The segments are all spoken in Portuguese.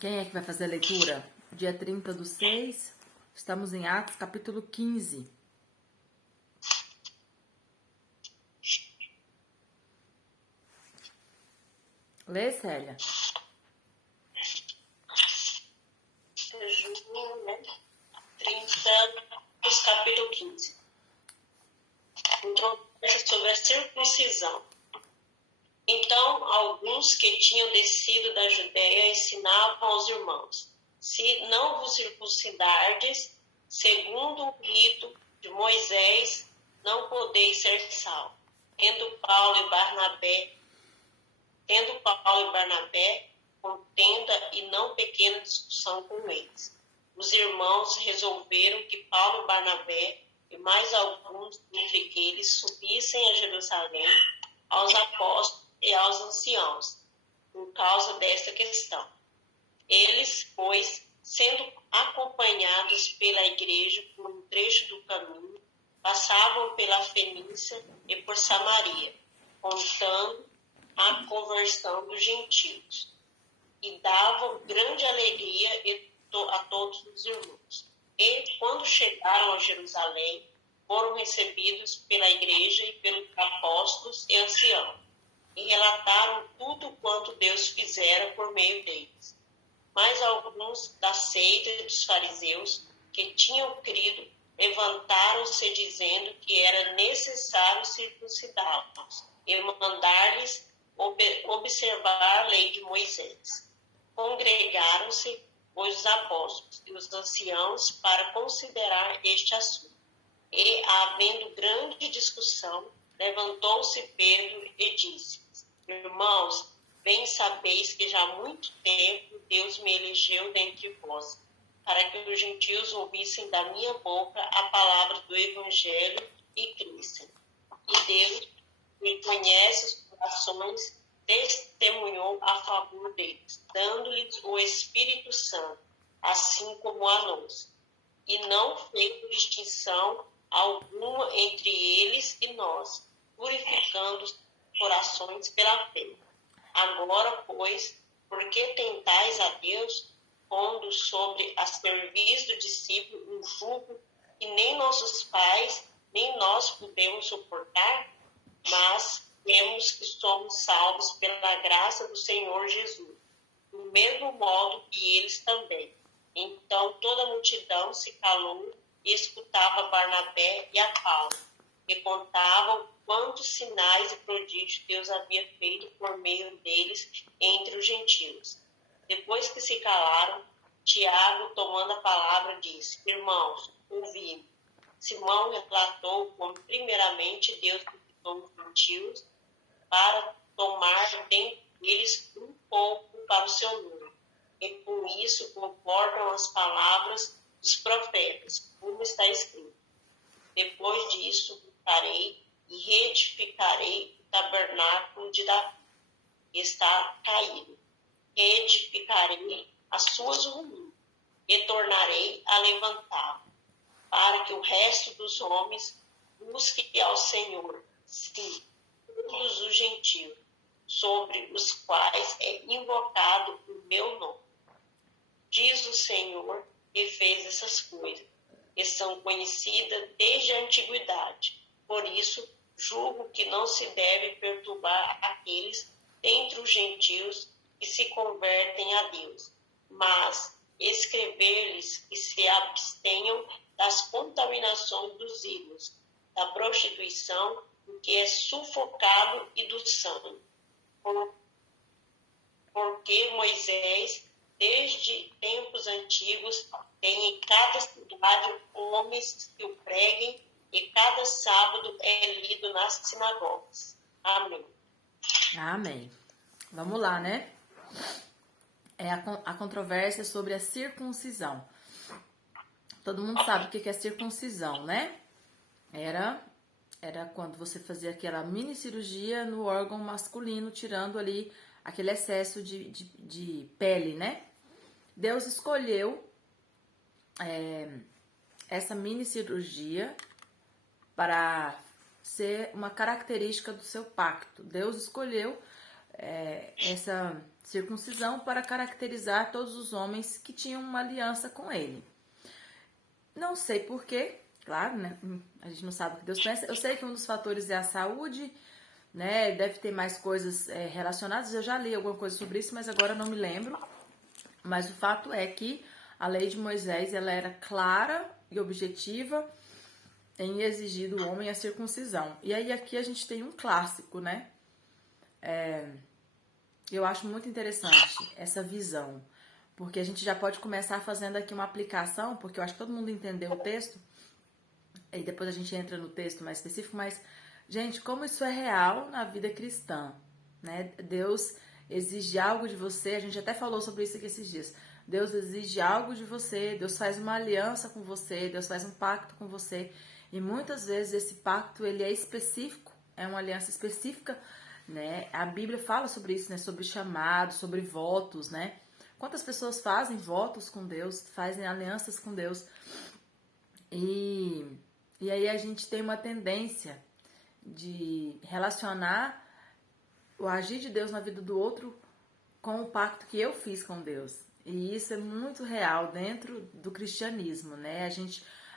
Quem é que vai fazer a leitura? Dia 30/6, estamos em Atos, capítulo 15. Lê, Célia. Junho, né? 30, capítulo 15. Controvérsia sobre a circuncisão. Então, alguns que tinham descido da Judéia ensinavam aos irmãos: se não vos circuncidardes, segundo o rito de Moisés, não podeis ser salvos. Tendo Paulo e Barnabé contenda e não pequena discussão com eles. Os irmãos resolveram que Paulo e Barnabé e mais alguns entre eles subissem a Jerusalém aos apóstolos e aos anciãos, por causa desta questão. Eles, pois, sendo acompanhados pela igreja por um trecho do caminho, passavam pela Fenícia e por Samaria, contando a conversão dos gentios, e davam grande alegria a todos os irmãos. E, quando chegaram a Jerusalém, foram recebidos pela igreja e pelos apóstolos e anciãos, e relataram tudo quanto Deus fizera por meio deles. Mas alguns da seita dos fariseus, que tinham crido, levantaram-se dizendo que era necessário circuncidá-los e mandar-lhes observar a lei de Moisés. Congregaram-se os apóstolos e os anciãos para considerar este assunto. E, havendo grande discussão, levantou-se Pedro e disse: irmãos, bem sabeis que já há muito tempo Deus me elegeu dentre vós, para que os gentios ouvissem da minha boca a palavra do Evangelho e crescem. E Deus, que conhece os corações, testemunhou a favor deles, dando-lhes o Espírito Santo, assim como a nós, e não fez distinção alguma entre eles e nós, purificando os corações pela fé. Agora, pois, por que tentais a Deus, pondo sobre a cerviz do discípulo um jugo que nem nossos pais, nem nós pudemos suportar? Mas vemos que somos salvos pela graça do Senhor Jesus, do mesmo modo que eles também. Então toda a multidão se calou e escutava Barnabé e a Paulo, que contavam quantos sinais e prodígios Deus havia feito por meio deles entre os gentios. Depois que se calaram, Tiago, tomando a palavra, disse: irmãos, ouvi. Simão relatou como primeiramente Deus visitou os gentios para tomar dentre eles um pouco para o seu nome. E com isso concordam as palavras dos profetas, como está escrito: depois disso voltarei e reedificarei o tabernáculo de Davi, que está caído. Reedificarei as suas ruínas e tornarei a levantá-lo, para que o resto dos homens busque ao Senhor, sim, todos os gentios, sobre os quais é invocado o meu nome. Diz o Senhor que fez essas coisas, que são conhecidas desde a antiguidade. Por isso, julgo que não se deve perturbar aqueles dentre os gentios que se convertem a Deus, mas escrever-lhes que se abstenham das contaminações dos ídolos, da prostituição, do que é sufocado e do sangue. Porque Moisés, desde tempos antigos, tem em cada cidade homens que o preguem, e cada sábado é lido nas sinagogas. Amém. Amém. Vamos lá, né? É a controvérsia sobre a circuncisão. Todo mundo sabe o que é circuncisão, né? Era quando você fazia aquela mini cirurgia no órgão masculino, tirando ali aquele excesso de pele, né? Deus escolheu essa mini cirurgia para ser uma característica do seu pacto. Deus escolheu Circuncisão para caracterizar todos os homens que tinham uma aliança com ele. Não sei porquê, claro, né? A gente não sabe o que Deus pensa. Eu sei que um dos fatores é a saúde, né? Deve ter mais coisas relacionadas. Eu já li alguma coisa sobre isso, mas agora não me lembro. Mas o fato é que a lei de Moisés, ela era clara e objetiva em exigir do homem a circuncisão. E aí aqui a gente tem um clássico, né? Eu acho muito interessante essa visão, porque a gente já pode começar fazendo aqui uma aplicação, porque eu acho que todo mundo entendeu o texto, e depois a gente entra no texto mais específico, mas, gente, como isso é real na vida cristã, né? Deus exige algo de você, a gente até falou sobre isso aqui esses dias. Deus exige algo de você, Deus faz uma aliança com você, Deus faz um pacto com você, e muitas vezes esse pacto, ele é específico, é uma aliança específica, né? A Bíblia fala sobre isso, né? Sobre chamado, sobre votos, né? Quantas pessoas fazem votos com Deus, fazem alianças com Deus, e aí a gente tem uma tendência de relacionar o agir de Deus na vida do outro com o pacto que eu fiz com Deus. E isso é muito real dentro do cristianismo, né?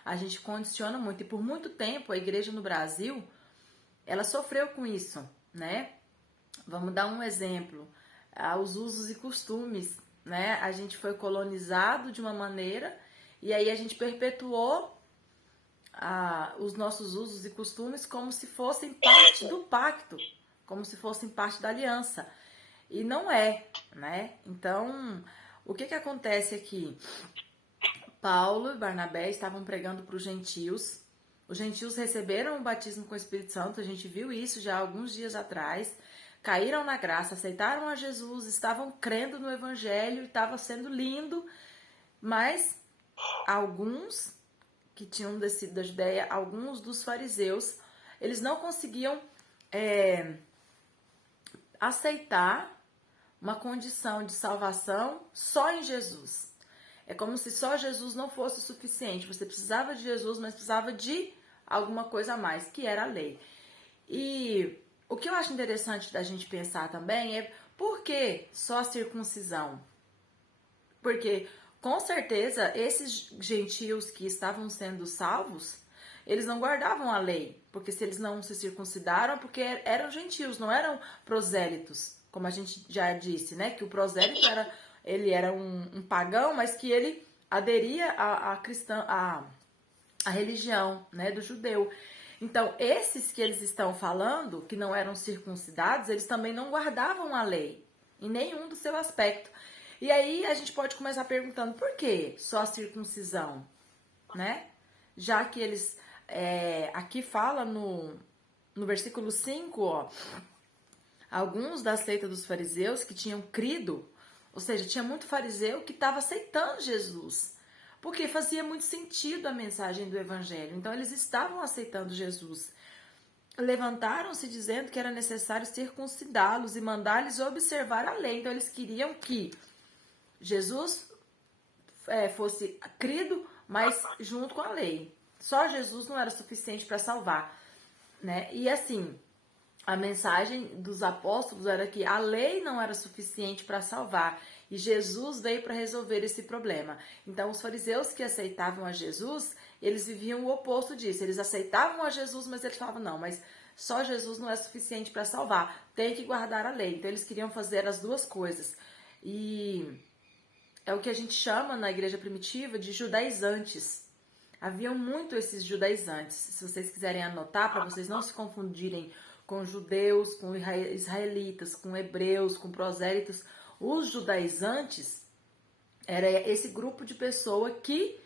A gente condiciona muito. E por muito tempo a igreja no Brasil, ela sofreu com isso, né? Vamos dar um exemplo. Os usos e costumes, né? A gente foi colonizado de uma maneira e aí a gente perpetuou os nossos usos e costumes como se fossem parte do pacto, como se fossem parte da aliança. E não é, né? Então, o que acontece aqui? Paulo e Barnabé estavam pregando para os gentios. Os gentios receberam o batismo com o Espírito Santo, a gente viu isso já há alguns dias atrás. Caíram na graça, aceitaram a Jesus, estavam crendo no Evangelho, estava sendo lindo, mas alguns que tinham descido da Judéia, alguns dos fariseus, eles não conseguiam aceitar uma condição de salvação só em Jesus. É como se só Jesus não fosse o suficiente. Você precisava de Jesus, mas precisava de alguma coisa a mais, que era a lei. E o que eu acho interessante da gente pensar também é por que só a circuncisão? Porque, com certeza, esses gentios que estavam sendo salvos, eles não guardavam a lei. Porque se eles não se circuncidaram, porque eram gentios, não eram prosélitos. Como a gente já disse, né? Que o prosélito era um pagão, mas que ele aderia à religião, né, do judeu. Então, esses que eles estão falando, que não eram circuncidados, eles também não guardavam a lei, em nenhum do seu aspecto. E aí a gente pode começar perguntando, por que só a circuncisão? Né? Já que eles, aqui fala no versículo 5, ó, alguns da seita dos fariseus que tinham crido, ou seja, tinha muito fariseu que estava aceitando Jesus, porque fazia muito sentido a mensagem do evangelho. Então eles estavam aceitando Jesus. Levantaram-se dizendo que era necessário circuncidá-los e mandar-lhes observar a lei. Então eles queriam que Jesus fosse crido, mas junto com a lei. Só Jesus não era suficiente para salvar, né? E assim, a mensagem dos apóstolos era que a lei não era suficiente para salvar e Jesus veio para resolver esse problema. Então, os fariseus que aceitavam a Jesus, eles viviam o oposto disso. Eles aceitavam a Jesus, mas eles falavam, não, mas só Jesus não é suficiente para salvar. Tem que guardar a lei. Então, eles queriam fazer as duas coisas. E é o que a gente chama na igreja primitiva de judaizantes. Haviam muito esses judaizantes. Se vocês quiserem anotar, para vocês não se confundirem com judeus, com israelitas, com hebreus, com prosélitos, os judaizantes era esse grupo de pessoa que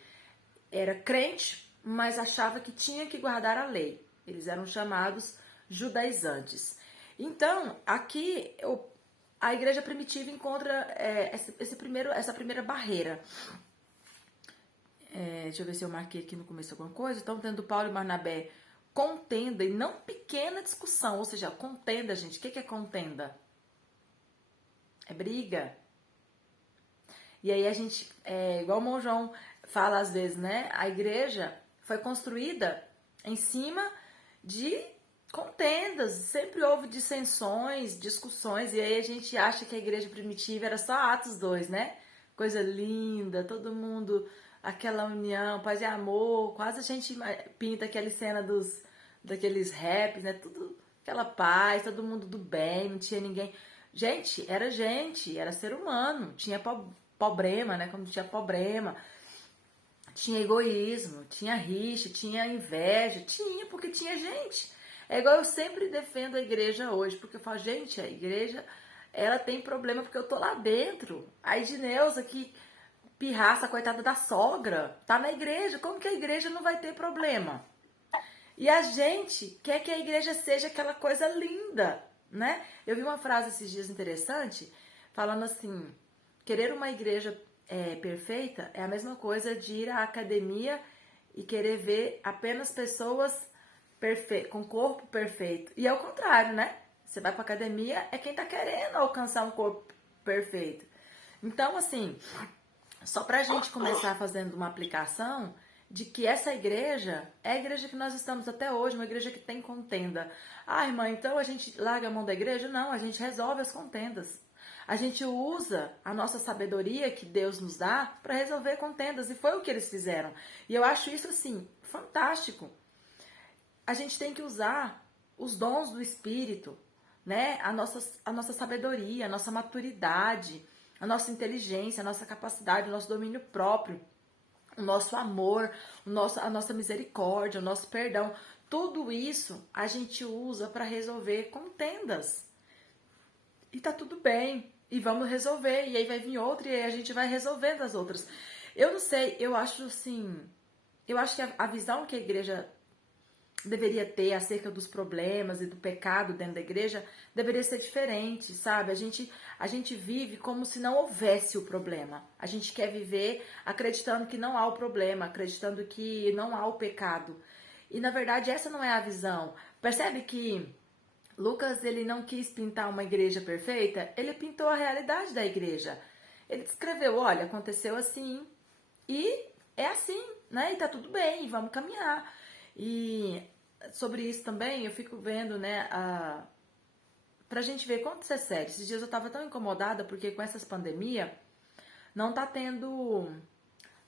era crente, mas achava que tinha que guardar a lei. Eles eram chamados judaizantes. Então, aqui a igreja primitiva encontra essa primeira barreira. Deixa eu ver se eu marquei aqui no começo alguma coisa. Então, tendo Paulo e Barnabé contenda e não pequena discussão, ou seja, contenda, gente. O que é contenda? É briga. E aí a gente, igual o irmão João fala às vezes, né? A igreja foi construída em cima de contendas, sempre houve dissensões, discussões, e aí a gente acha que a igreja primitiva era só Atos 2, né? Coisa linda, todo mundo, aquela união, paz e amor, quase a gente pinta aquela cena daqueles raps, né? Tudo aquela paz, todo mundo do bem, não tinha ninguém. Gente, era ser humano, tinha problema, né? Quando tinha problema, tinha egoísmo, tinha rixa, tinha inveja, tinha, porque tinha gente. É igual eu sempre defendo a igreja hoje, porque eu falo, gente, a igreja, ela tem problema porque eu tô lá dentro. A Edneuza, que pirraça, coitada da sogra, tá na igreja, como que a igreja não vai ter problema? E a gente quer que a igreja seja aquela coisa linda, né? Eu vi uma frase esses dias interessante, falando assim, querer uma igreja perfeita é a mesma coisa de ir à academia e querer ver apenas pessoas com corpo perfeito. E é o contrário, né? Você vai pra academia, é quem tá querendo alcançar um corpo perfeito. Então, assim, só pra gente começar fazendo uma aplicação de que essa igreja é a igreja que nós estamos até hoje, uma igreja que tem contenda. Ah, irmã, então a gente larga a mão da igreja? Não, a gente resolve as contendas. A gente usa a nossa sabedoria que Deus nos dá para resolver contendas, e foi o que eles fizeram. E eu acho isso, assim, fantástico. A gente tem que usar os dons do Espírito, né? A nossa sabedoria, a nossa maturidade, a nossa inteligência, a nossa capacidade, o nosso domínio próprio, o nosso amor, a nossa misericórdia, o nosso perdão. Tudo isso a gente usa para resolver contendas. E tá tudo bem. E vamos resolver. E aí vai vir outra e aí a gente vai resolvendo as outras. Eu não sei, eu acho assim... Eu acho que a visão que a igreja deveria ter acerca dos problemas e do pecado dentro da igreja deveria ser diferente, sabe? A gente vive como se não houvesse o problema. A gente quer viver acreditando que não há o problema, acreditando que não há o pecado. E na verdade essa não é a visão. Percebe que Lucas, ele não quis pintar uma igreja perfeita, ele pintou a realidade da igreja. Ele descreveu, olha, aconteceu assim e é assim, né? E tá tudo bem, vamos caminhar. E sobre isso também eu fico vendo, né, pra gente ver quanto isso é sério. Esses dias eu tava tão incomodada porque com essas pandemias não tá tendo,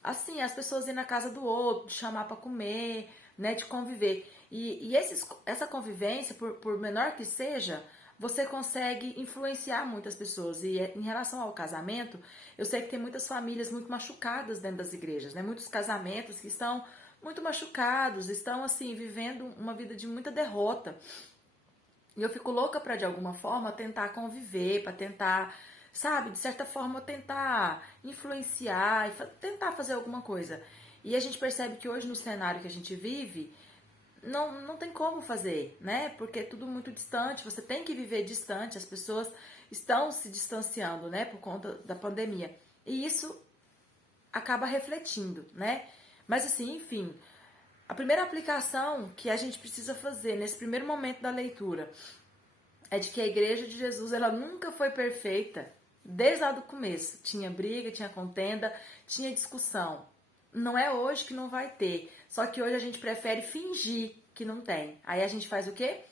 assim, as pessoas ir na casa do outro, de chamar pra comer, né, de conviver. E essa convivência, por menor que seja, você consegue influenciar muitas pessoas. E em relação ao casamento, eu sei que tem muitas famílias muito machucadas dentro das igrejas, né? Muitos casamentos que estão muito machucados, estão assim, vivendo uma vida de muita derrota. E eu fico louca para de alguma forma tentar conviver, para tentar, sabe, de certa forma tentar influenciar e tentar fazer alguma coisa. E a gente percebe que hoje no cenário que a gente vive, não tem como fazer, né? Porque é tudo muito distante, você tem que viver distante, as pessoas estão se distanciando, né, por conta da pandemia. E isso acaba refletindo, né? Mas assim, enfim, a primeira aplicação que a gente precisa fazer nesse primeiro momento da leitura é de que a igreja de Jesus, ela nunca foi perfeita, desde lá do começo. Tinha briga, tinha contenda, tinha discussão. Não é hoje que não vai ter, só que hoje a gente prefere fingir que não tem. Aí a gente faz o quê?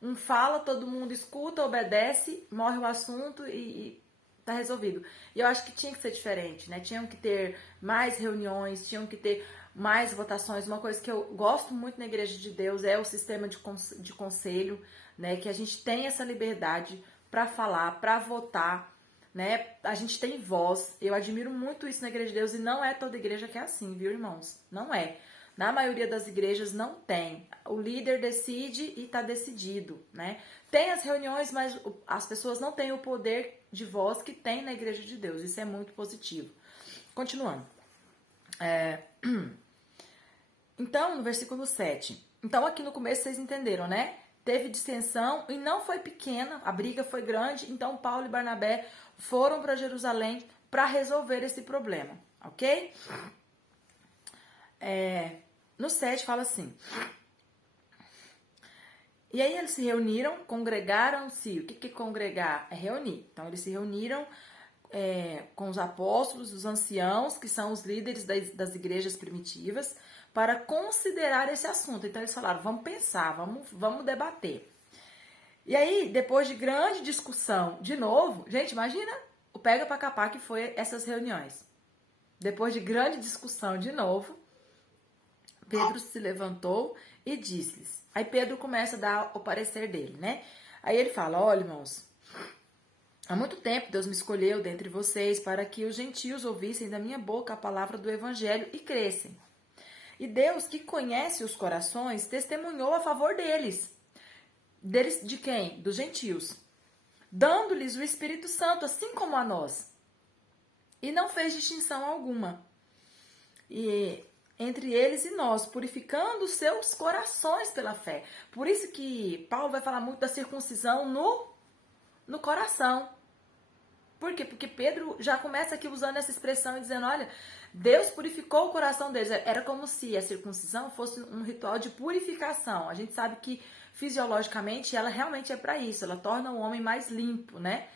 Um fala, todo mundo escuta, obedece, morre o assunto e tá resolvido. E eu acho que tinha que ser diferente, né? Tinham que ter mais reuniões, tinham que ter mais votações. Uma coisa que eu gosto muito na Igreja de Deus é o sistema de conselho, né? Que a gente tem essa liberdade para falar, para votar, né? A gente tem voz. Eu admiro muito isso na Igreja de Deus e não é toda igreja que é assim, viu, irmãos? Não é. Na maioria das igrejas não tem. O líder decide e está decidido, né? Tem as reuniões, mas as pessoas não têm o poder de voz que tem na Igreja de Deus. Isso é muito positivo. Continuando. Então, no versículo 7. Então, aqui no começo vocês entenderam, né? Teve dissensão e não foi pequena, a briga foi grande. Então, Paulo e Barnabé foram para Jerusalém para resolver esse problema, ok? No 7 fala assim: e aí eles se reuniram, congregaram-se. O que é congregar? É reunir. Então eles se reuniram com os apóstolos, os anciãos, que são os líderes das igrejas primitivas, para considerar esse assunto. Então eles falaram, vamos pensar, vamos debater. E aí, depois de grande discussão, de novo, gente, imagina o pega pra capar que foi essas reuniões. Depois de grande discussão, de novo, Pedro se levantou e disse-lhes. Aí Pedro começa a dar o parecer dele, né? Aí ele fala, olha, irmãos, há muito tempo Deus me escolheu dentre vocês para que os gentios ouvissem da minha boca a palavra do evangelho e crescem. E Deus, que conhece os corações, testemunhou a favor deles. Deles de quem? Dos gentios. Dando-lhes o Espírito Santo, assim como a nós. E não fez distinção alguma. E entre eles e nós, purificando os seus corações pela fé. Por isso que Paulo vai falar muito da circuncisão no coração. Por quê? Porque Pedro já começa aqui usando essa expressão e dizendo, olha, Deus purificou o coração deles. Era como se a circuncisão fosse um ritual de purificação. A gente sabe que fisiologicamente ela realmente é para isso. Ela torna o homem mais limpo, né?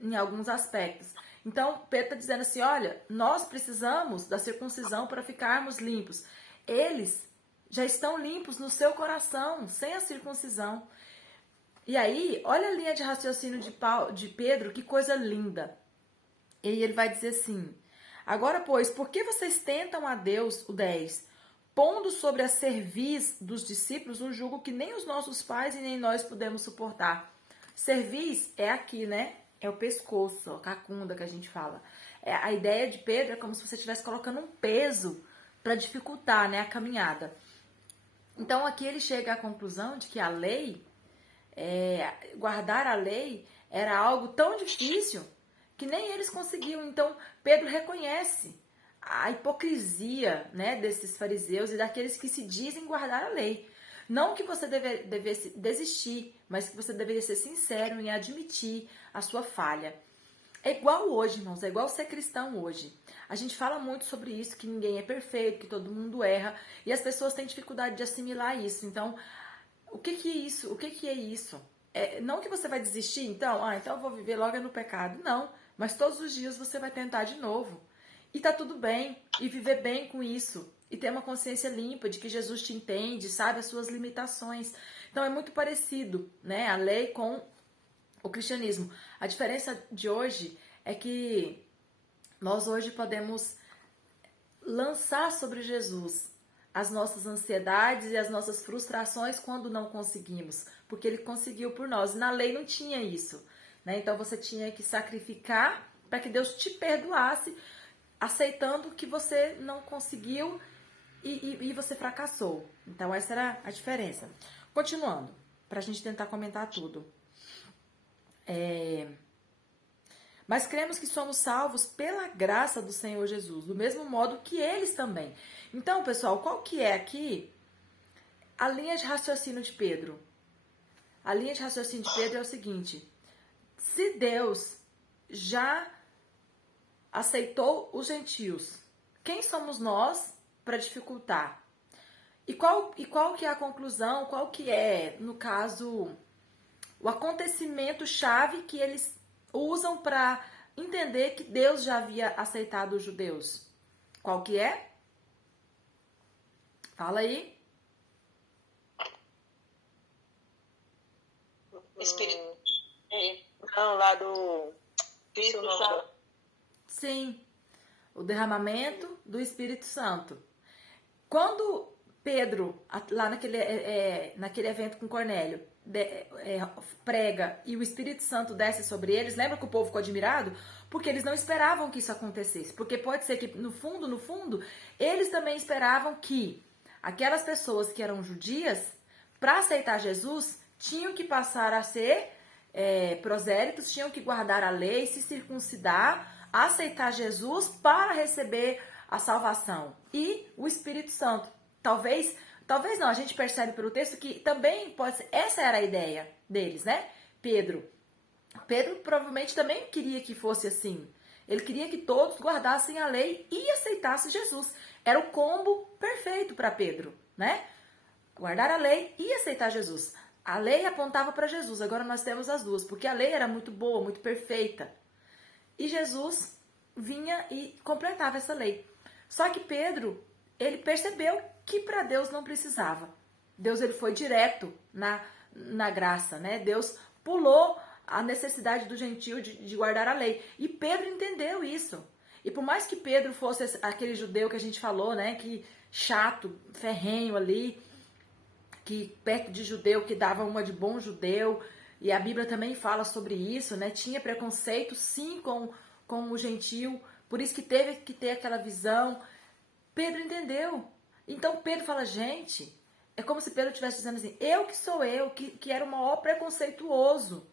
Em alguns aspectos. Então, Pedro está dizendo assim, olha, nós precisamos da circuncisão para ficarmos limpos. Eles já estão limpos no seu coração, sem a circuncisão. E aí, olha a linha de raciocínio de Pedro, que coisa linda. E ele vai dizer assim, agora, pois, por que vocês tentam a Deus, o 10, pondo sobre a cerviz dos discípulos um jugo que nem os nossos pais e nem nós podemos suportar? Cerviz é aqui, né? É o pescoço, a cacunda que a gente fala. A ideia de Pedro é como se você estivesse colocando um peso para dificultar, né, a caminhada. Então, aqui ele chega à conclusão de que a lei, guardar a lei, era algo tão difícil que nem eles conseguiam. Então, Pedro reconhece a hipocrisia, né, desses fariseus e daqueles que se dizem guardar a lei. Não que você devesse desistir, mas que você deveria ser sincero em admitir a sua falha. É igual hoje, irmãos, é igual ser cristão hoje. A gente fala muito sobre isso, que ninguém é perfeito, que todo mundo erra, e as pessoas têm dificuldade de assimilar isso. Então, o que é isso? O que é isso? Não que você vai desistir, então eu vou viver logo no pecado. Não, mas todos os dias você vai tentar de novo. E tá tudo bem, e viver bem com isso. E ter uma consciência limpa de que Jesus te entende, sabe as suas limitações. Então é muito parecido, né, a lei com o cristianismo. A diferença de hoje é que nós hoje podemos lançar sobre Jesus as nossas ansiedades e as nossas frustrações quando não conseguimos, porque ele conseguiu por nós. Na lei não tinha isso, né? Então você tinha que sacrificar para que Deus te perdoasse, aceitando que você não conseguiu e você fracassou. Então essa era a diferença. Continuando, para a gente tentar comentar tudo. Mas cremos que somos salvos pela graça do Senhor Jesus, do mesmo modo que eles também. Então, pessoal, qual que é aqui a linha de raciocínio de Pedro? A linha de raciocínio de Pedro é o seguinte: se Deus já aceitou os gentios, quem somos nós para dificultar? E qual que é a conclusão? Qual que é, no caso, o acontecimento chave que eles usam para entender que Deus já havia aceitado os judeus? Qual que é? Fala aí. Espírito. Não, lá do Espírito Santo. Sim, o derramamento do Espírito Santo. Quando Pedro, lá naquele evento com Cornélio, prega e o Espírito Santo desce sobre eles, lembra que o povo ficou admirado? Porque eles não esperavam que isso acontecesse. Porque pode ser que no fundo, eles também esperavam que aquelas pessoas que eram judias, para aceitar Jesus, tinham que passar a ser prosélitos, tinham que guardar a lei, se circuncidar, aceitar Jesus para receber a salvação e o Espírito Santo. Talvez não, a gente percebe pelo texto que também pode ser, essa era a ideia deles, né? Pedro provavelmente também queria que fosse assim. Ele queria que todos guardassem a lei e aceitassem Jesus. Era o combo perfeito para Pedro, né? Guardar a lei e aceitar Jesus. A lei apontava para Jesus, agora nós temos as duas, porque a lei era muito boa, muito perfeita. e Jesus vinha e completava essa lei. Só que Pedro, ele percebeu que para Deus não precisava. Deus, ele foi direto na graça, né? Deus pulou a necessidade do gentio de guardar a lei. E Pedro entendeu isso. E por mais que Pedro fosse aquele judeu que a gente falou, né? Que chato, ferrenho ali, que perto de judeu, que dava uma de bom judeu, e a Bíblia também fala sobre isso, né? Tinha preconceito, sim, com o gentio, por isso que teve que ter aquela visão. Pedro entendeu. Então Pedro fala, gente, é como se Pedro estivesse dizendo assim, eu que sou eu, que era o maior preconceituoso.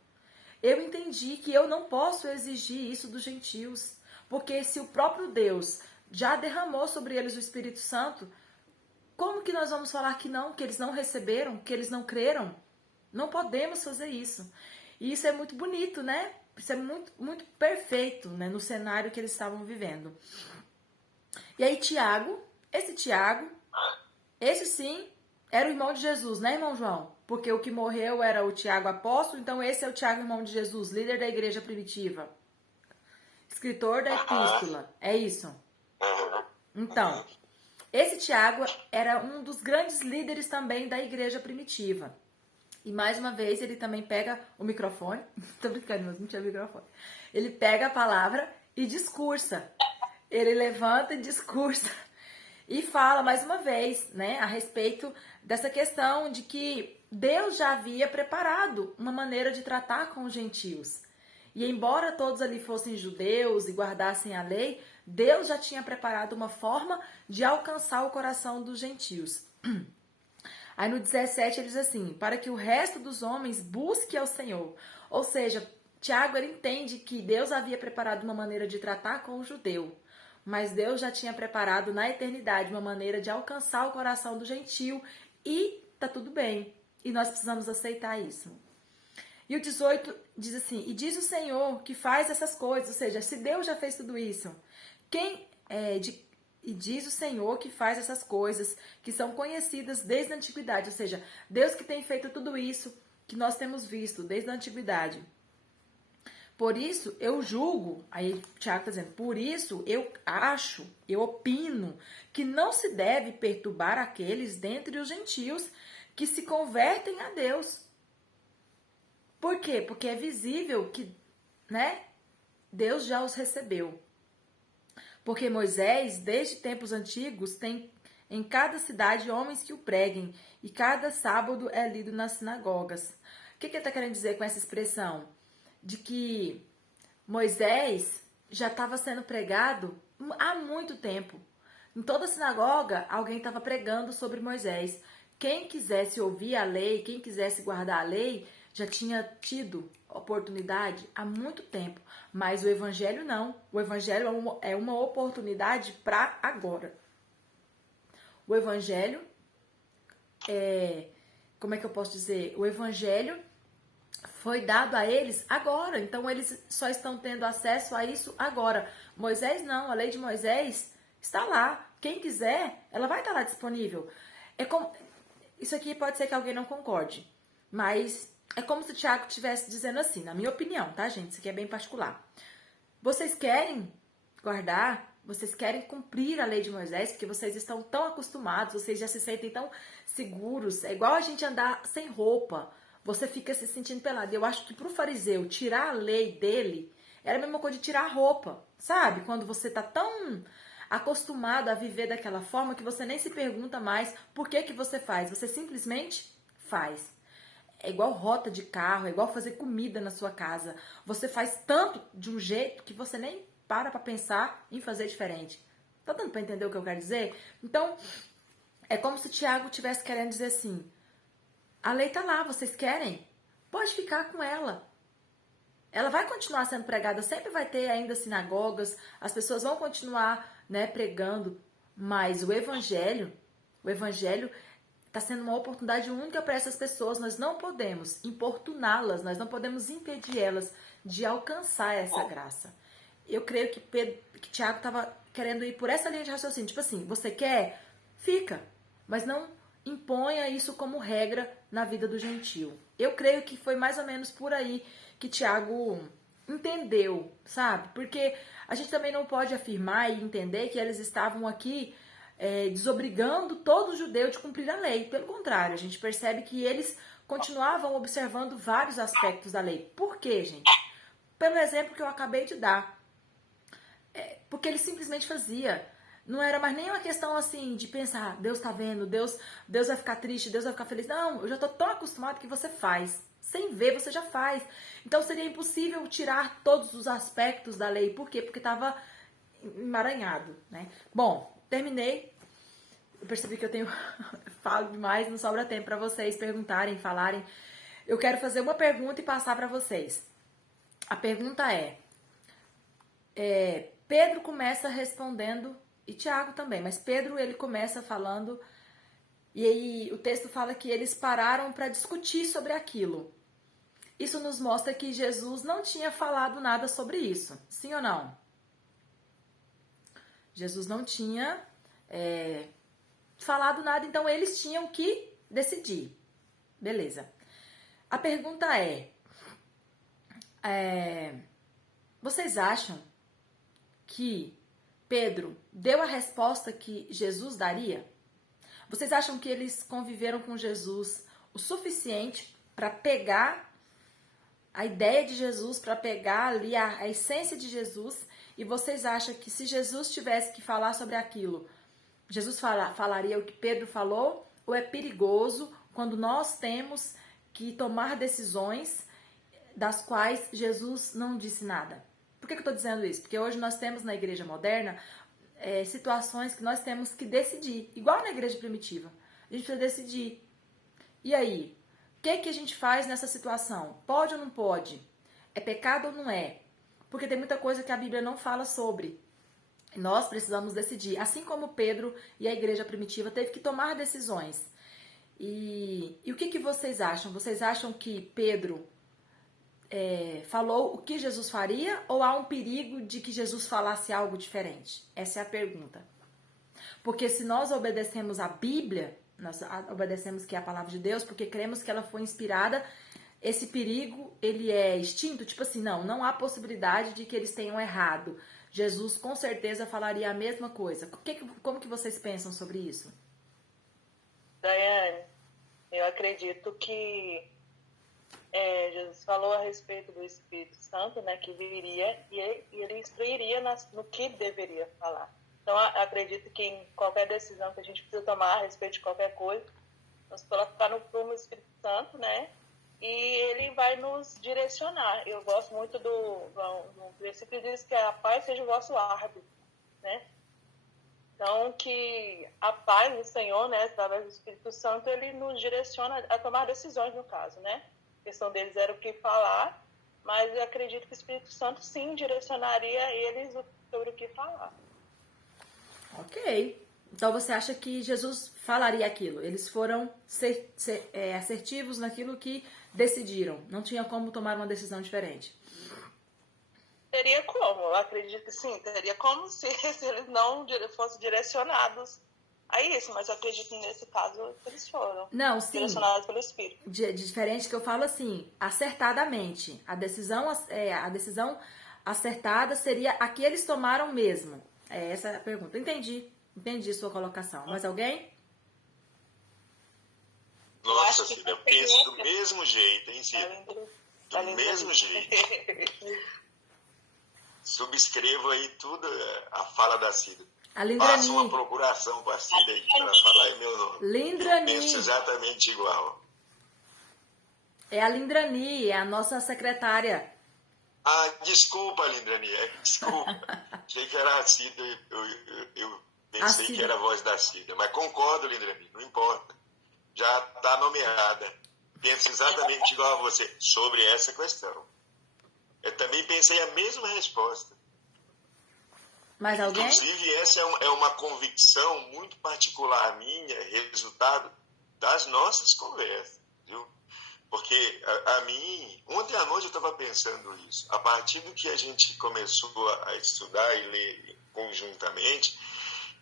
Eu entendi que eu não posso exigir isso dos gentios, porque se o próprio Deus já derramou sobre eles o Espírito Santo, como que nós vamos falar que não, que eles não receberam, que eles não creram? Não podemos fazer isso. E isso é muito bonito, né? Isso é muito, muito perfeito, né? No cenário que eles estavam vivendo. E aí Tiago, esse sim, era o irmão de Jesus, né, irmão João? Porque o que morreu era o Tiago apóstolo, então esse é o Tiago, irmão de Jesus, líder da igreja primitiva. Escritor da epístola, é isso? Então, esse Tiago era um dos grandes líderes também da igreja primitiva. E mais uma vez ele também pega o microfone, tô brincando, mas não tinha microfone. Ele pega a palavra e discursa. Ele levanta e discursa e fala mais uma vez, né, a respeito dessa questão de que Deus já havia preparado uma maneira de tratar com os gentios. E embora todos ali fossem judeus e guardassem a lei, Deus já tinha preparado uma forma de alcançar o coração dos gentios. Aí no 17 ele diz assim, para que o resto dos homens busque ao Senhor. Ou seja, Tiago ele entende que Deus havia preparado uma maneira de tratar com o judeu, mas Deus já tinha preparado na eternidade uma maneira de alcançar o coração do gentio e tá tudo bem. E nós precisamos aceitar isso. E o 18 diz assim, e diz o Senhor que faz essas coisas, ou seja, se Deus já fez tudo isso, e diz o Senhor que faz essas coisas que são conhecidas desde a antiguidade, ou seja, Deus que tem feito tudo isso que nós temos visto desde a antiguidade. Por isso, eu julgo, aí Tiago está dizendo, por isso eu acho, eu opino, que não se deve perturbar aqueles dentre os gentios que se convertem a Deus. Por quê? Porque é visível que, né, Deus já os recebeu. Porque Moisés, desde tempos antigos, tem em cada cidade homens que o preguem, e cada sábado é lido nas sinagogas. O que ele está querendo dizer com essa expressão? De que Moisés já estava sendo pregado há muito tempo. Em toda sinagoga, alguém estava pregando sobre Moisés. Quem quisesse ouvir a lei, quem quisesse guardar a lei, já tinha tido oportunidade há muito tempo. Mas o evangelho não. O evangelho é uma oportunidade para agora. O evangelho como é que eu posso dizer? O evangelho foi dado a eles agora. Então, eles só estão tendo acesso a isso agora. Moisés não. A lei de Moisés está lá. Quem quiser, ela vai estar lá disponível. Isso aqui pode ser que alguém não concorde. Mas é como se o Tiago estivesse dizendo assim, na minha opinião, tá, gente? Isso aqui é bem particular. Vocês querem guardar, vocês querem cumprir a lei de Moisés, porque vocês estão tão acostumados, vocês já se sentem tão seguros. É igual a gente andar sem roupa. Você fica se sentindo pelado. Eu acho que pro fariseu tirar a lei dele era a mesma coisa de tirar a roupa. Sabe? Quando você tá tão acostumado a viver daquela forma que você nem se pergunta mais por que você faz. Você simplesmente faz. É igual rota de carro, é igual fazer comida na sua casa. Você faz tanto de um jeito que você nem para pensar em fazer diferente. Tá dando para entender o que eu quero dizer? Então, é como se o Tiago estivesse querendo dizer assim, a lei tá lá, vocês querem? Pode ficar com ela. Ela vai continuar sendo pregada, sempre vai ter ainda sinagogas, as pessoas vão continuar, né, pregando, mas o evangelho está sendo uma oportunidade única para essas pessoas. Nós não podemos importuná-las, nós não podemos impedir elas de alcançar essa graça. Eu creio que Tiago estava querendo ir por essa linha de raciocínio. Tipo assim, você quer? Fica. Mas não imponha isso como regra na vida do gentio. Eu creio que foi mais ou menos por aí que Tiago entendeu, sabe? Porque a gente também não pode afirmar e entender que eles estavam aqui desobrigando todo judeu de cumprir a lei. Pelo contrário, a gente percebe que eles continuavam observando vários aspectos da lei. Por quê, gente? Pelo exemplo que eu acabei de dar. Porque ele simplesmente fazia. Não era mais nem uma questão assim de pensar, Deus tá vendo, Deus vai ficar triste, Deus vai ficar feliz. Não, eu já tô tão acostumado que você faz. Sem ver, você já faz. Então seria impossível tirar todos os aspectos da lei. Por quê? Porque estava emaranhado, né? Bom, terminei. Eu percebi que eu tenho falo demais, não sobra tempo para vocês perguntarem, falarem. Eu quero fazer uma pergunta e passar para vocês. A pergunta Pedro começa respondendo, e Tiago também, mas Pedro ele começa falando, e aí o texto fala que eles pararam para discutir sobre aquilo. Isso nos mostra que Jesus não tinha falado nada sobre isso, sim ou não? Jesus não tinha falado nada, então eles tinham que decidir. Beleza. A pergunta vocês acham que Pedro deu a resposta que Jesus daria? Vocês acham que eles conviveram com Jesus o suficiente para pegar a ideia de Jesus, para pegar ali a essência de Jesus? E vocês acham que se Jesus tivesse que falar sobre aquilo, Jesus falaria o que Pedro falou? Ou é perigoso quando nós temos que tomar decisões das quais Jesus não disse nada? Por que eu estou dizendo isso? Porque hoje nós temos na igreja moderna situações que nós temos que decidir. Igual na igreja primitiva. A gente precisa decidir. E aí? O que a gente faz nessa situação? Pode ou não pode? É pecado ou não é? Porque tem muita coisa que a Bíblia não fala sobre. Nós precisamos decidir. Assim como Pedro e a igreja primitiva teve que tomar decisões. E o que vocês acham? Vocês acham que Pedro falou o que Jesus faria, ou há um perigo de que Jesus falasse algo diferente? Essa é a pergunta. Porque se nós obedecemos a Bíblia, nós obedecemos que é a palavra de Deus, porque cremos que ela foi inspirada, esse perigo, ele é extinto? Tipo assim, não há possibilidade de que eles tenham errado. Jesus com certeza falaria a mesma coisa. Como que vocês pensam sobre isso? Daiane, eu acredito que Jesus falou a respeito do Espírito Santo, né, que viria e ele instruiria no que deveria falar. Então, acredito que em qualquer decisão que a gente precisa tomar a respeito de qualquer coisa, nós colocar no prumo o Espírito Santo, né, e ele vai nos direcionar. Eu gosto muito do princípio que diz que a paz seja o vosso árbitro, né? Então, que a paz do Senhor, né, através do Espírito Santo, ele nos direciona a tomar decisões, no caso, né? A questão deles era o que falar, mas eu acredito que o Espírito Santo, sim, direcionaria eles sobre o que falar. Ok. Então, você acha que Jesus falaria aquilo? Eles foram assertivos naquilo que decidiram. Não tinha como tomar uma decisão diferente. Teria como, eu acredito que sim. Teria como se eles não fossem direcionados a isso, mas eu acredito que nesse caso eles foram direcionados pelo Espírito. Diferente que eu falo assim, acertadamente. A decisão acertada seria a que eles tomaram mesmo. É essa a pergunta. Entendi sua colocação. Mais alguém? Nossa, Cida, eu penso do mesmo jeito, hein, Cida? Do mesmo jeito. Subscrevo aí tudo, a fala da Cida. Faça uma procuração para a Cida aí, para falar em meu nome. Lindrani. Penso exatamente igual. É a Lindrani, é a nossa secretária. Ah, desculpa, Lindrani, desculpa. Achei que era a Cida, eu pensei que era a voz da Cida. Mas concordo, Lindrani, não importa. Já está nomeada. Penso exatamente igual a você sobre essa questão. Eu também pensei a mesma resposta. Mais alguém? Inclusive, essa é uma convicção muito particular minha, resultado das nossas conversas, viu? Porque a mim, ontem à noite eu estava pensando isso. A partir do que a gente começou a estudar e ler conjuntamente,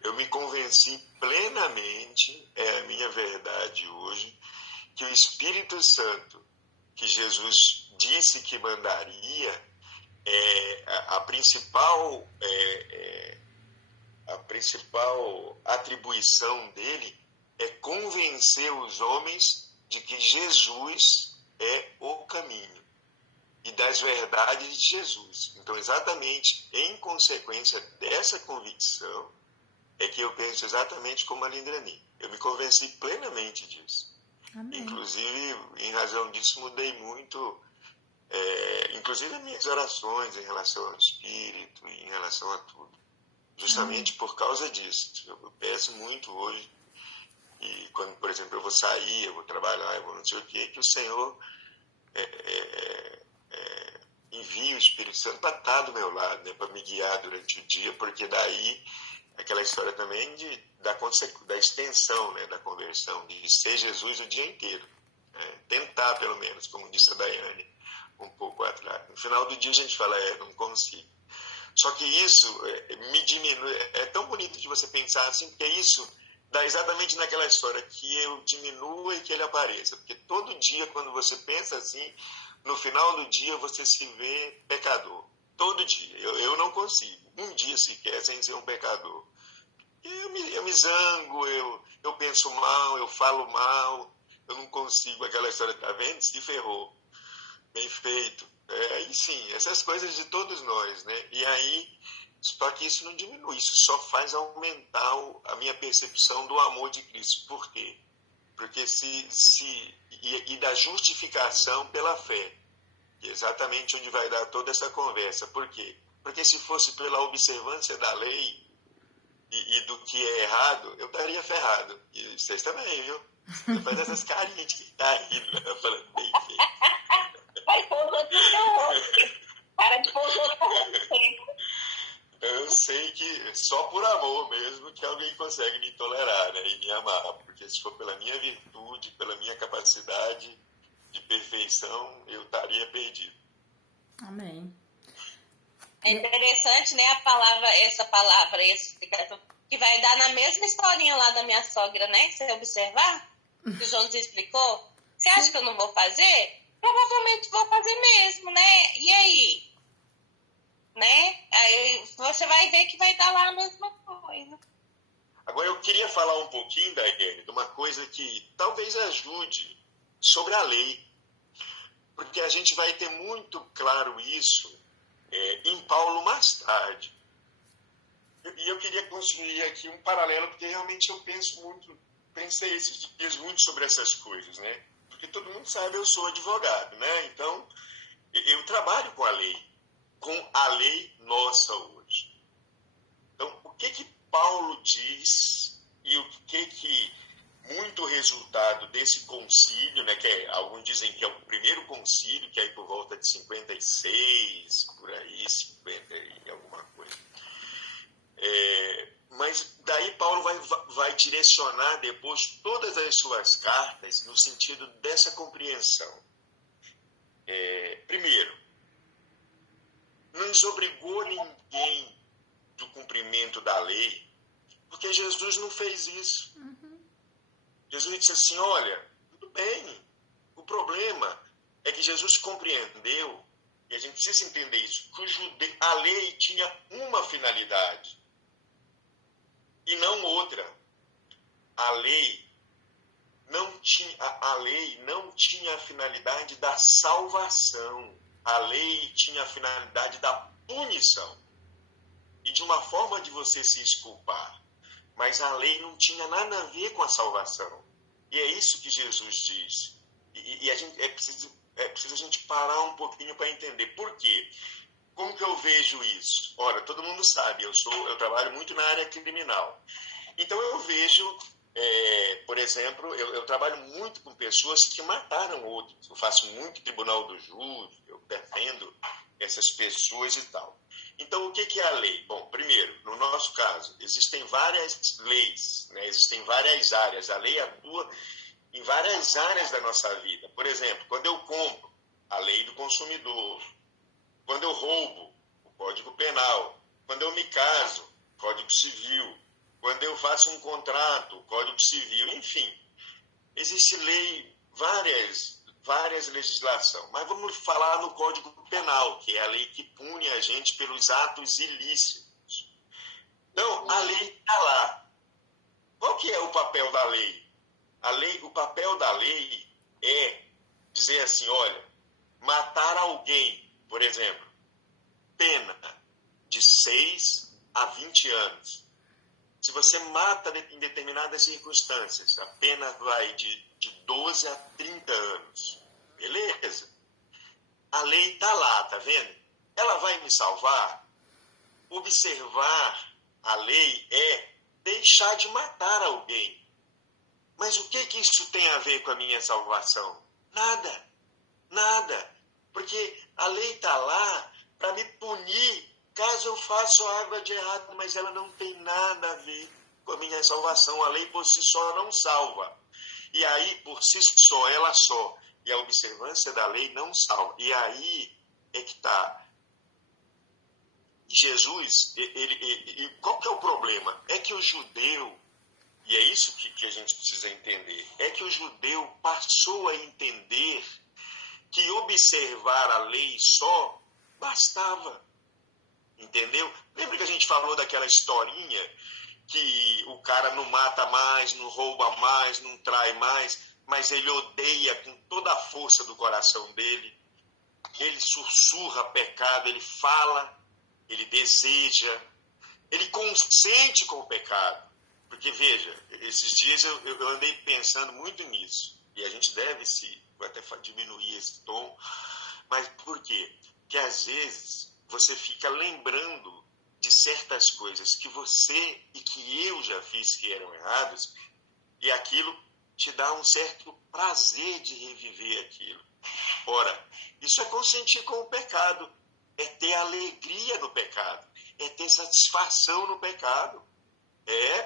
eu me convenci plenamente, é a minha verdade hoje, que o Espírito Santo, que Jesus disse que mandaria, a principal atribuição dele é convencer os homens de que Jesus é o caminho e das verdades de Jesus. Então, exatamente em consequência dessa convicção, é que eu penso exatamente como a Lindrani. Eu me convenci plenamente disso. Amém. Inclusive, em razão disso, mudei muito, inclusive as minhas orações em relação ao Espírito, em relação a tudo. Justamente por causa disso. Eu peço muito hoje, e quando, por exemplo, eu vou sair, eu vou trabalhar, eu vou não sei o que o Senhor envie o Espírito Santo para estar do meu lado, né, para me guiar durante o dia, porque daí aquela história também da extensão, né, da conversão, de ser Jesus o dia inteiro. Tentar, pelo menos, como disse a Daiane um pouco atrás. No final do dia a gente fala, não consigo. Só que isso me diminui. É tão bonito de você pensar assim, porque isso dá exatamente naquela história, que eu diminua e que ele apareça. Porque todo dia, quando você pensa assim, no final do dia você se vê pecador. Todo dia. Eu não consigo. Um dia sequer sem ser um pecador. Eu me zango, eu penso mal, eu falo mal, eu não consigo. Aquela história, tá vendo? Se ferrou. Bem feito. E sim, essas coisas de todos nós, né? E aí, só que isso não diminui, isso só faz aumentar a minha percepção do amor de Cristo. Por quê? Porque e da justificação pela fé, que é exatamente onde vai dar toda essa conversa. Por quê? Porque se fosse pela observância da lei e do que é errado, eu estaria ferrado. E vocês também, viu? Você faz essas carinhas de que tá rindo, né? Falando bem feito. Vai pôr os outros no seu rosto. Para de pôr os outros no rosto. Eu sei que só por amor mesmo que alguém consegue me tolerar, né, e me amar. Porque se for pela minha virtude, pela minha capacidade de perfeição, eu estaria perdido. Amém. É interessante, né, essa palavra, esse que vai dar na mesma historinha lá da minha sogra, né? Se você observar, que o Jonas explicou. Você acha que eu não vou fazer? Provavelmente vou fazer mesmo, né? E aí? Né? Aí você vai ver que vai dar lá a mesma coisa. Agora, eu queria falar um pouquinho, Daiane, de uma coisa que talvez ajude sobre a lei. Porque a gente vai ter muito claro isso em Paulo mais tarde. E eu queria construir aqui um paralelo, porque realmente eu pensei esses dias muito sobre essas coisas, né? Porque todo mundo sabe, eu sou advogado, né? Então, eu trabalho com a lei nossa hoje. Então, o que Paulo diz e o que muito resultado desse concílio, né, alguns dizem que é o primeiro concílio, que é aí por volta de 56, por aí, 50 e alguma coisa. Mas daí Paulo vai direcionar depois todas as suas cartas no sentido dessa compreensão. Primeiro, não desobrigou ninguém do cumprimento da lei, porque Jesus não fez isso. Jesus disse assim, olha, tudo bem, o problema é que Jesus compreendeu, e a gente precisa entender isso, que a lei tinha uma finalidade e não outra. A lei não tinha a finalidade da salvação, a lei tinha a finalidade da punição e de uma forma de você se exculpar. Mas a lei não tinha nada a ver com a salvação. E é isso que Jesus diz. E é preciso a gente parar um pouquinho para entender. Por quê? Como que eu vejo isso? Ora, todo mundo sabe, eu trabalho muito na área criminal. Então eu vejo, por exemplo, eu trabalho muito com pessoas que mataram outros. Eu faço muito tribunal do júri, eu defendo essas pessoas e tal. Então, o que é a lei? Bom, primeiro, no nosso caso, existem várias leis, né? Existem várias áreas. A lei atua em várias áreas da nossa vida. Por exemplo, quando eu compro, a lei do consumidor. Quando eu roubo, o Código Penal. Quando eu me caso, Código Civil. Quando eu faço um contrato, Código Civil. Enfim, existe várias várias legislações. Mas vamos falar no Código Penal, que é a lei que pune a gente pelos atos ilícitos. Então, a lei está lá. Qual que é o papel da lei? O papel da lei é dizer assim, olha, matar alguém, por exemplo, pena de 6 a 20 anos. Se você mata em determinadas circunstâncias, a pena vai de 12 a 30 anos. Beleza? A lei está lá, tá vendo? Ela vai me salvar? Observar a lei é deixar de matar alguém. Mas o que isso tem a ver com a minha salvação? Nada. Nada. Porque a lei está lá para me punir caso eu faça algo de errado, mas ela não tem nada a ver com a minha salvação. A lei por si só não salva. E aí, por si só, ela só. E a observância da lei não salva. E aí é que está. Jesus, qual que é o problema? É que o judeu, e é isso que a gente precisa entender, é que o judeu passou a entender que observar a lei só bastava. Entendeu? Lembra que a gente falou daquela historinha que o cara não mata mais, não rouba mais, não trai mais, mas ele odeia com toda a força do coração dele. Ele sussurra pecado, ele fala, ele deseja, ele consente com o pecado. Porque, veja, esses dias eu andei pensando muito nisso. E a gente deve vou até diminuir esse tom. Mas por quê? Porque às vezes você fica lembrando de certas coisas que você e que eu já fiz que eram erradas, e aquilo te dá um certo prazer de reviver aquilo. Ora, isso é consentir com o pecado, é ter alegria no pecado, é ter satisfação no pecado.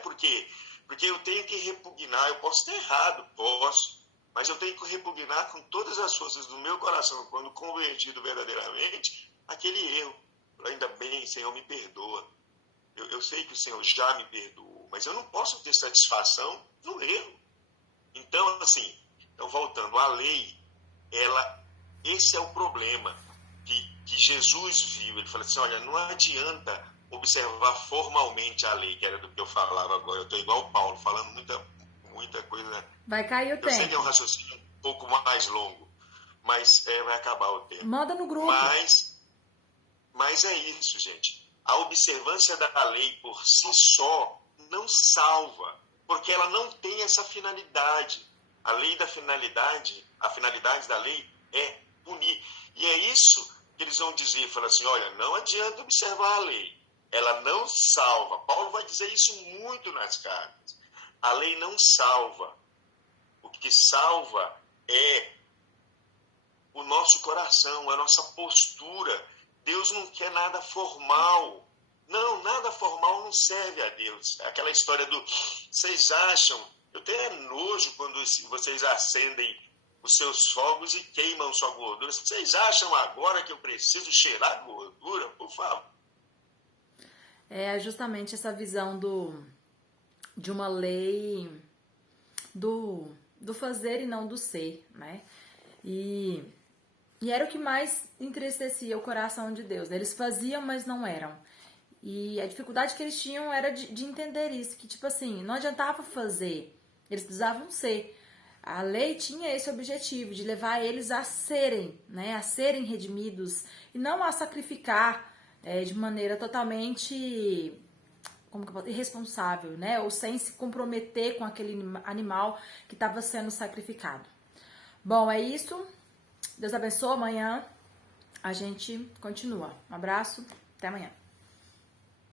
Porque eu tenho que repugnar, eu posso ter errado, posso, mas eu tenho que repugnar com todas as forças do meu coração, quando convertido verdadeiramente, aquele erro. Ainda bem, Senhor, me perdoa. Eu sei que o Senhor já me perdoou, mas eu não posso ter satisfação no erro. Então, voltando, a lei, esse é o problema que Jesus viu. Ele falou assim, olha, não adianta observar formalmente a lei, que era do que eu falava agora. Eu estou igual o Paulo, falando muita coisa. Vai cair o tempo. Eu sei que é um raciocínio um pouco mais longo, mas vai acabar o tempo. Manda no grupo. Mas é isso, gente. A observância da lei por si só não salva, porque ela não tem essa finalidade. A finalidade da lei é punir. E é isso que eles vão dizer, falar assim, olha, não adianta observar a lei, ela não salva. Paulo vai dizer isso muito nas cartas. A lei não salva. O que salva é o nosso coração, a nossa postura. Deus não quer nada formal. Não, nada formal não serve a Deus. Aquela história vocês acham, eu tenho nojo quando vocês acendem os seus fogos e queimam sua gordura. Vocês acham agora que eu preciso cheirar gordura? Por favor. É justamente essa visão de uma lei do fazer e não do ser, né? E era o que mais entristecia o coração de Deus, né? Eles faziam, mas não eram. E a dificuldade que eles tinham era de entender isso, que tipo assim, não adiantava fazer, eles precisavam ser. A lei tinha esse objetivo, de levar eles a serem, né? A serem redimidos e não a sacrificar de maneira totalmente irresponsável, né? Ou sem se comprometer com aquele animal que estava sendo sacrificado. Bom, é isso. Deus abençoe. Amanhã a gente continua. Um abraço. Até amanhã.